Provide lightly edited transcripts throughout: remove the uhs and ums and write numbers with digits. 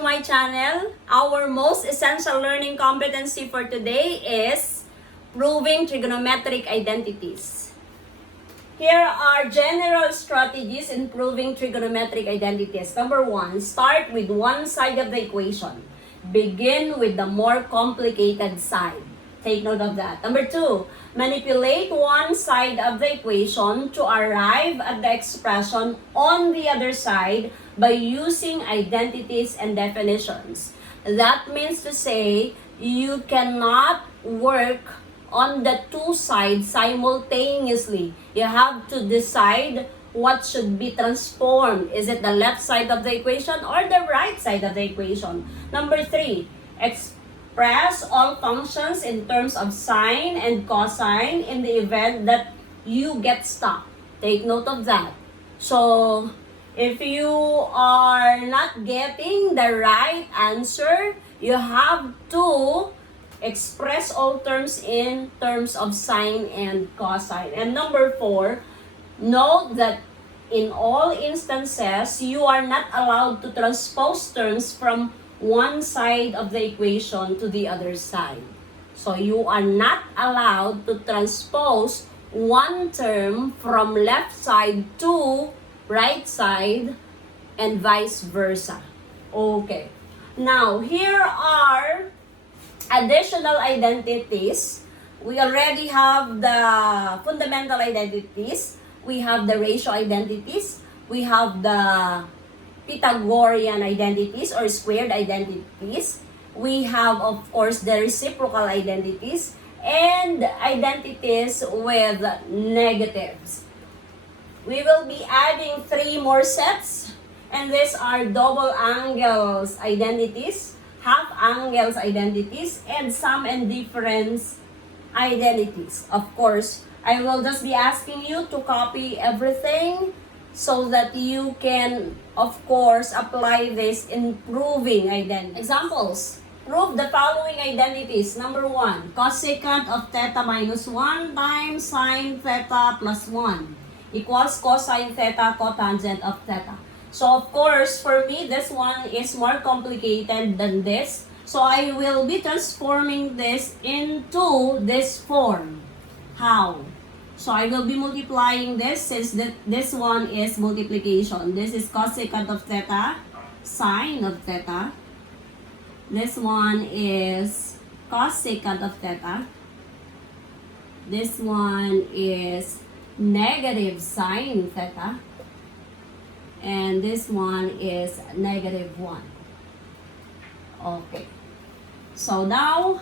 My channel. Our most essential learning competency for today is proving trigonometric identities. Here are general strategies in proving trigonometric identities. Number one, start with one side of the equation. Begin with the more complicated side. Take note of that. Number two, manipulate one side of the equation to arrive at the expression on the other side by using identities and definitions. That means to say, you cannot work on the two sides simultaneously. You have to decide what should be transformed. Is it the left side of the equation or the right side of the equation? Number three, express all functions in terms of sine and cosine in the event that you get stuck. Take note of that. So, if you are not getting the right answer, you have to express all terms in terms of sine and cosine. And number four, note that in all instances, you are not allowed to transpose terms from one side of the equation to the other side. So you are not allowed to transpose one term from left side to right side and vice versa. Okay. Now, here are additional identities. We already have the fundamental identities. We have the ratio identities. We have the Pythagorean identities or squared identities. We have, of course, the reciprocal identities and identities with negatives. We will be adding 3 more sets, and these are double angles identities, half angles identities, and sum and difference identities. Of course, I will just be asking you to copy everything so that you can, of course, apply this in proving identities. Examples. Prove the following identities. Number 1, cosecant of theta minus 1 times sine theta plus 1 equals cosine theta cotangent of theta. So, of course, for me, this one is more complicated than this. So, I will be transforming this into this form. How? So, I will be multiplying this since this one is multiplication. This is cosecant of theta, sine of theta. This one is cosecant of theta. This one is negative sine theta. And this one is negative 1. Okay. So now,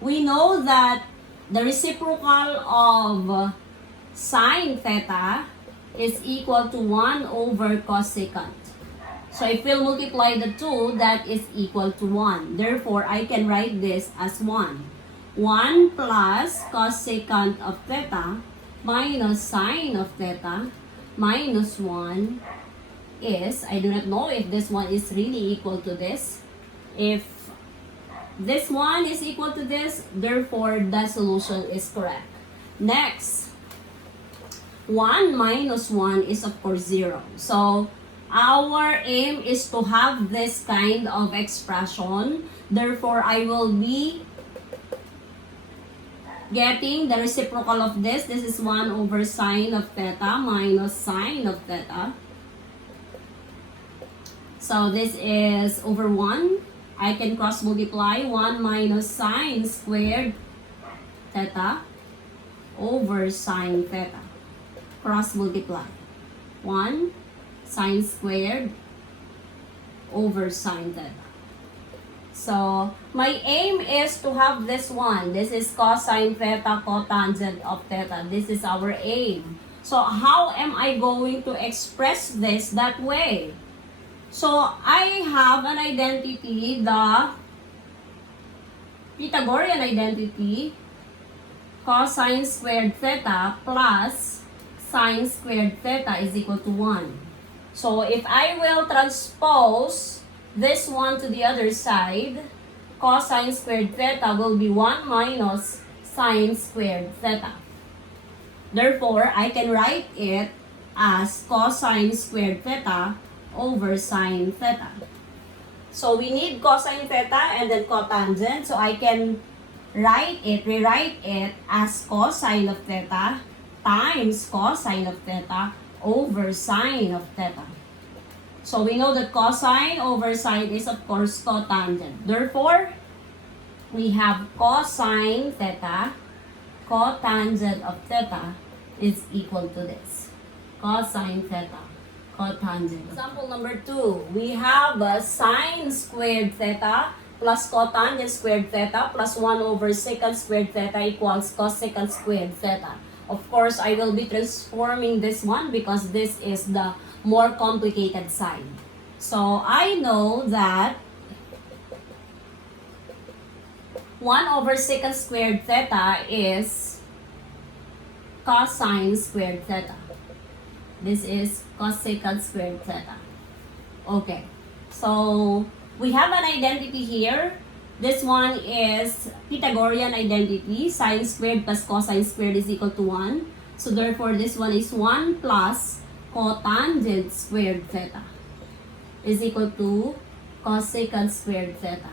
we know that the reciprocal of sine theta is equal to 1 over cosecant. So if we'll multiply the 2, that is equal to 1. Therefore, I can write this as 1. 1 plus cosecant of theta minus sine of theta minus 1 is, I do not know if this one is really equal to this. If this one is equal to this, therefore the solution is correct. Next, 1 minus 1 is of course 0. So, our aim is to have this kind of expression. Therefore, I will be getting the reciprocal of this. This is 1 over sine of theta minus sine of theta. So this is over 1. I can cross multiply 1 minus sine squared theta over sine theta. Cross multiply. 1 sine squared over sine theta. So, my aim is to have this one. This is cosine theta cotangent of theta. This is our aim. So, how am I going to express this that way? So, I have an identity, the Pythagorean identity, cosine squared theta plus sine squared theta is equal to 1. So, if I will transpose this one to the other side, cosine squared theta will be 1 minus sine squared theta. Therefore, I can write it as cosine squared theta over sine theta. So we need cosine theta and then cotangent. So I can rewrite it as cosine of theta times cosine of theta over sine of theta. So we know that cosine over sine is of course cotangent. Therefore, we have cosine theta, cotangent of theta is equal to this. Cosine theta, cotangent. Example number 2, we have sine squared theta plus cotangent squared theta plus 1 over secant squared theta equals cosecant squared theta. Of course, I will be transforming this one because this is the more complicated side. So I know that 1 over secant squared theta is cosine squared theta. This is cosecant squared theta. Okay, so we have an identity here. This one is Pythagorean identity. Sine squared plus cosine squared is equal to 1. So therefore, this one is 1 plus cotangent squared theta is equal to cosecant squared theta.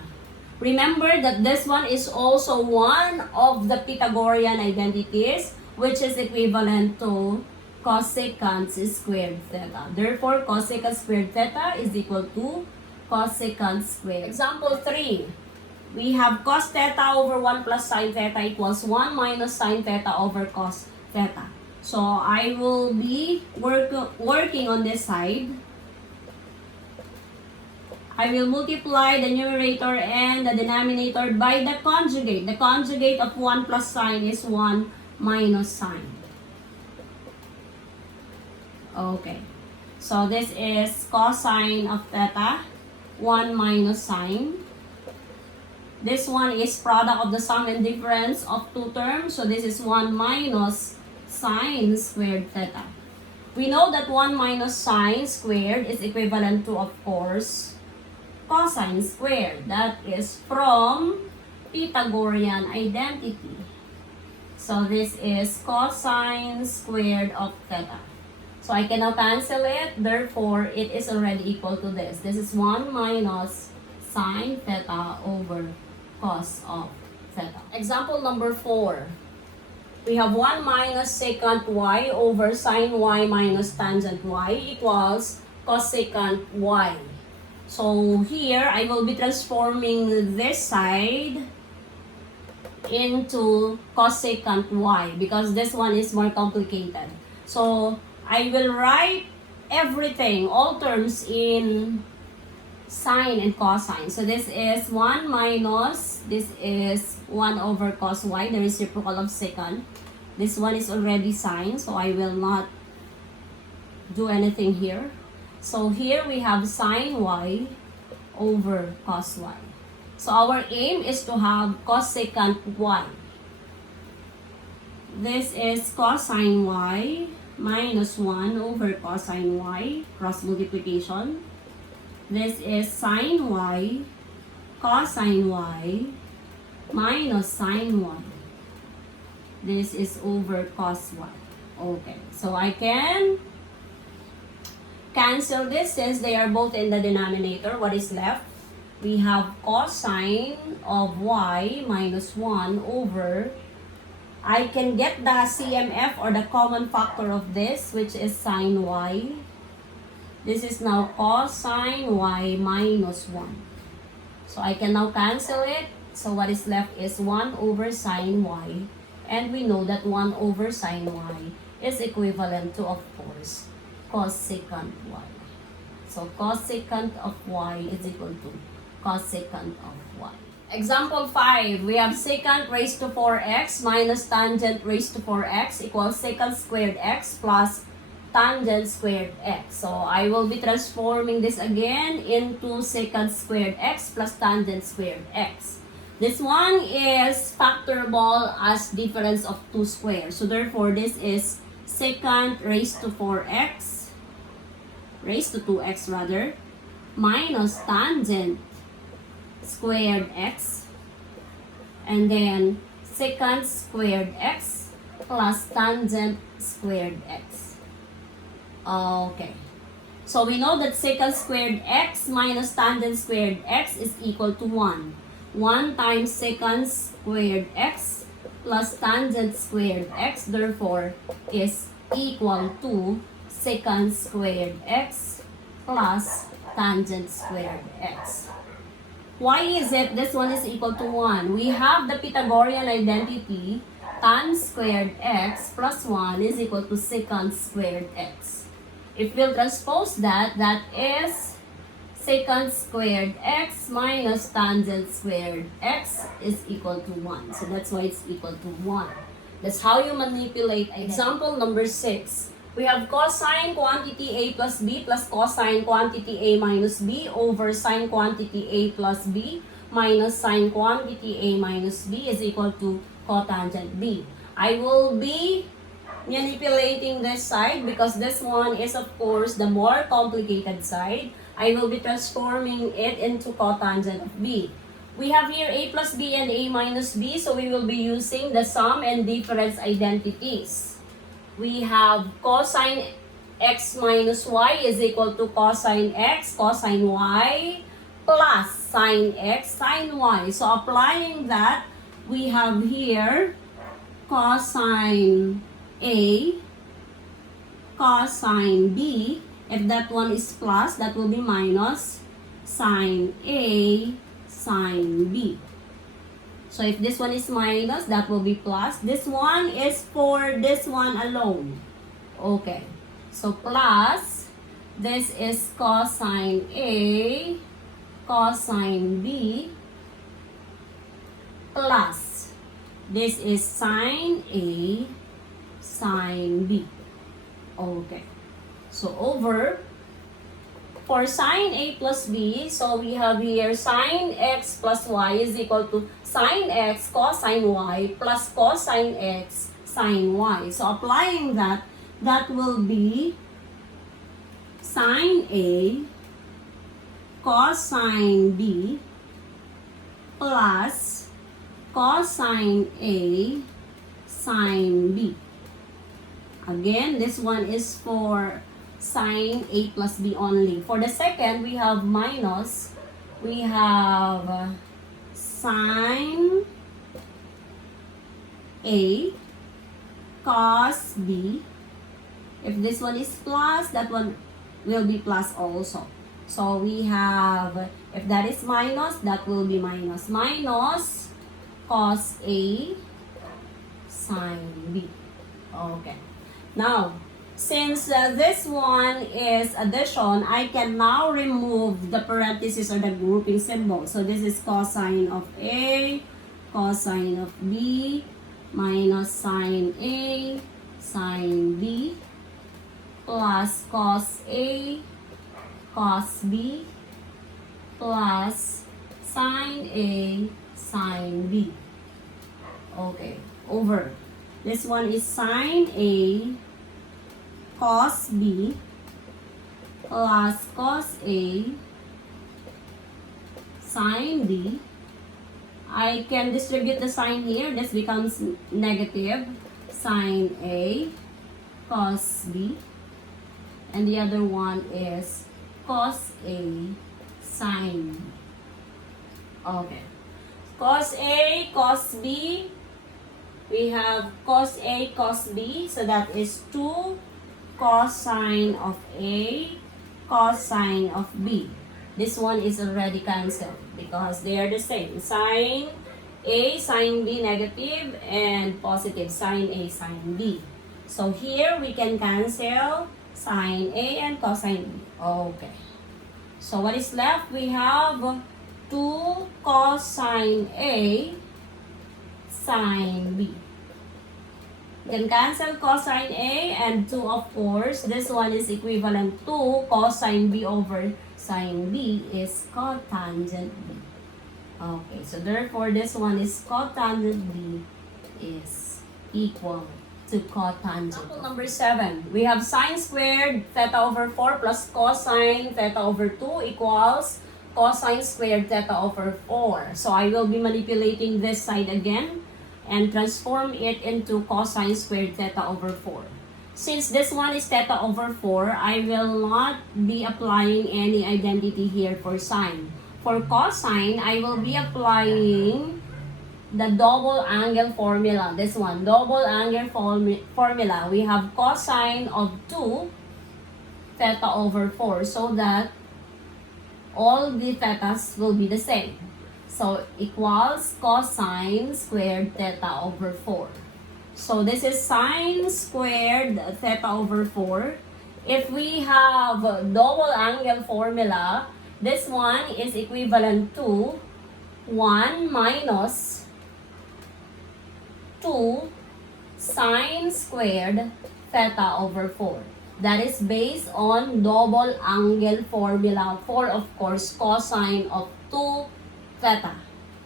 Remember that this one is also one of the Pythagorean identities, which is equivalent to cosecant squared theta. Therefore, cosecant squared theta is equal to cosecant squared. Example 3. We have cos theta over 1 plus sin theta equals 1 minus sin theta over cos theta. So I will be working on this side. I will multiply the numerator and the denominator by the conjugate. The conjugate of 1 plus sine is 1 minus sine. Okay. So this is cosine of theta, 1 minus sine. This one is product of the sum and difference of two terms. So this is 1 minus sine squared theta. We know that 1 minus sine squared is equivalent to, of course, cosine squared. That is from Pythagorean identity. So this is cosine squared of theta. So I can now cancel it. Therefore, it is already equal to this. This is 1 minus sine theta over cos of theta. Example number 4. We have 1 minus secant y over sine y minus tangent y equals cosecant y. So here, I will be transforming this side into cosecant y because this one is more complicated. So I will write everything, all terms in sine and cosine. So this is 1 minus, this is 1 over cos y, the reciprocal of secant. This one is already sine, so I will not do anything here. So here we have sine y over cos y. So our aim is to have cosecant y. This is cosine y minus 1 over cosine y, cross multiplication. This is sine y, cosine y, minus sine y. This is over cos y. Okay, so I can cancel this since they are both in the denominator. What is left? We have cosine of y minus 1 over, I can get the CMF or the common factor of this, which is sine y. This is now cosine y minus 1. So I can now cancel it. So what is left is 1 over sine y. And we know that 1 over sine y is equivalent to, of course, cosecant y. So cosecant of y is equal to cosecant of y. Example 5, we have secant raised to 4x minus tangent raised to 4x equals secant squared x plus tangent squared x. So I will be transforming this again into secant squared x plus tangent squared x. This one is factorable as difference of two squares. So therefore, this is secant raised to 4x, raised to 2x rather, minus tangent squared x, and then secant squared x plus tangent squared x. Okay. So we know that secant squared x minus tangent squared x is equal to 1. 1 times secant squared x plus tangent squared x, therefore, is equal to secant squared x plus tangent squared x. Why is it this one is equal to 1? We have the Pythagorean identity, tan squared x plus 1 is equal to secant squared x. If we'll transpose that, that is secant squared x minus tangent squared x is equal to 1. So that's why it's equal to 1. That's how you manipulate. Example number 6. We have cosine quantity a plus b plus cosine quantity a minus b over sine quantity a plus b minus sine quantity a minus b is equal to cotangent b. I will be manipulating this side because this one is of course the more complicated side. I will be transforming it into cotangent of b. We have here a plus b and a minus b, so we will be using the sum and difference identities. We have cosine x minus y is equal to cosine x, cosine y, plus sine x, sine y. So applying that, we have here cosine a, cosine b. If that one is plus, that will be minus sine a, sine b. So if this one is minus, that will be plus. This one is for this one alone. Okay. So plus, this is cosine A, cosine B, plus, this is sine A, sine B. Okay. So over, for sine A plus B, so we have here sine x plus y is equal to sine x cosine y plus cosine x sine y. So applying that, that will be sine A cosine B plus cosine A sine B. Again, this one is for sine A plus B only. For the second, we have minus, we have sine A cos B. If this one is plus, that one will be plus also. So we have, if that is minus, that will be minus. Minus cos A sine B. Okay. Now, since this one is addition, I can now remove the parentheses or the grouping symbol. So this is cosine of A, cosine of B, minus sine A, sine B, plus cos A, cos B, plus sine A, sine B. Okay, over. This one is sine A, cos B plus cos A sine B. I can distribute the sign here. This becomes negative sine A cos B. And the other one is cos A sine B. Okay. Cos A, cos B. We have cos A, cos B. So that is 2 cosine of A, cosine of B. This one is already cancelled because they are the same. Sine A, sine B negative and positive sine A, sine B. So here we can cancel sine A and cosine B. Okay. So what is left? We have 2 cosine A, sine B. Then cancel cosine A and 2 of course. This one is equivalent to cosine B over sine B is cotangent B. Okay, so therefore this one is cotangent B is equal to cotangent. Example number 7. We have sine squared theta over 4 plus cosine theta over 2 equals cosine squared theta over 4. So I will be manipulating this side again and transform it into cosine squared theta over 4. Since this one is theta over 4, I will not be applying any identity here for sine. For cosine, I will be applying the double angle formula. This one, double angle formula. We have cosine of 2 theta over 4 so that all the thetas will be the same. So equals cosine squared theta over 4. So this is sine squared theta over 4. If we have double angle formula, this one is equivalent to 1 minus 2 sine squared theta over 4. That is based on double angle formula for, of course, cosine of 2 theta.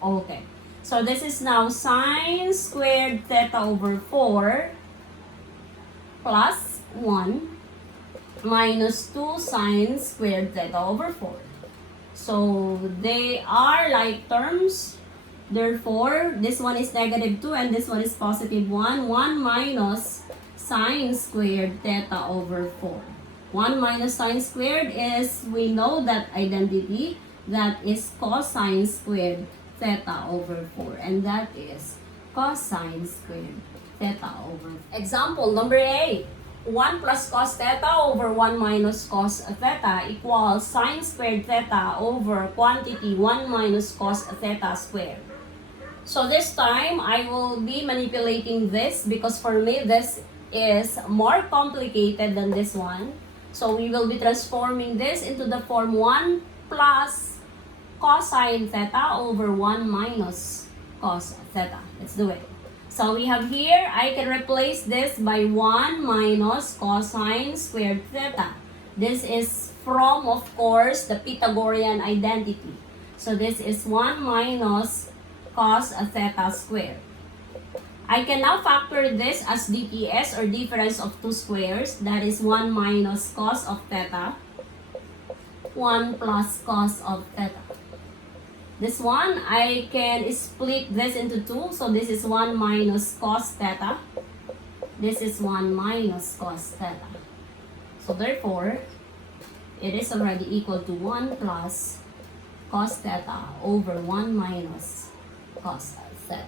Okay. So this is now sine squared theta over 4 plus 1 minus 2 sine squared theta over 4. So they are like terms. Therefore, this one is negative 2 and this one is positive 1. 1 minus sine squared theta over 4. 1 minus sine squared is, we know that identity, that is cosine squared theta over 4. And that is cosine squared theta over 4. Example number 8. 1 plus cos theta over 1 minus cos theta equals sine squared theta over quantity 1 minus cos theta squared. So this time, I will be manipulating this because for me, this is more complicated than this one. So we will be transforming this into the form 1 plus cosine theta over 1 minus cos theta. Let's do it. So we have here, I can replace this by 1 minus cosine squared theta. This is from, of course, the Pythagorean identity. So this is 1 minus cos theta squared. I can now factor this as DTS or difference of two squares. That is 1 minus cos of theta, 1 plus cos of theta. This one, I can split this into 2. So this is 1 minus cos theta. This is 1 minus cos theta. So therefore, it is already equal to 1 plus cos theta over 1 minus cos theta.